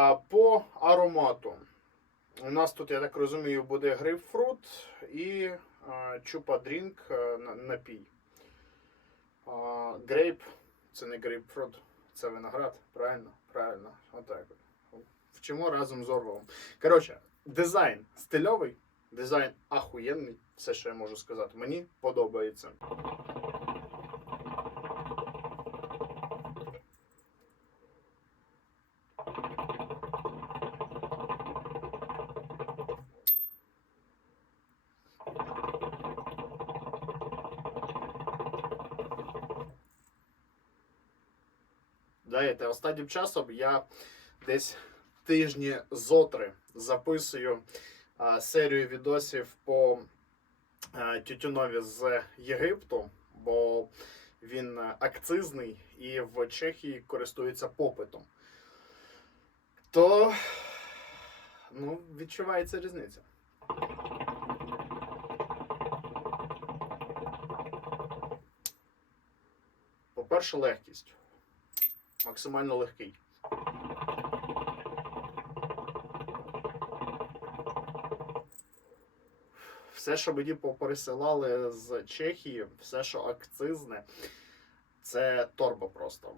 А по аромату. У нас тут, я так розумію, буде грейпфрут і а, чупа дрінк а, напій. Грейп це не грейпфрут, це виноград. Правильно? Правильно. Отак. от. Вчимо разом з Орвелом. Коротше, дизайн стильовий, дизайн ахуєнний. Все, що я можу сказати. Мені подобається. Знаєте, останнім часом я десь тижні зотри записую а, серію відосів по а, тютюнові з Єгипту, бо він акцизний і в Чехії користується попитом. То ну, відчувається різниця. По-перше, легкість. Максимально легкий. Все, що мені попересилали з Чехії, все, що акцизне, це торба просто.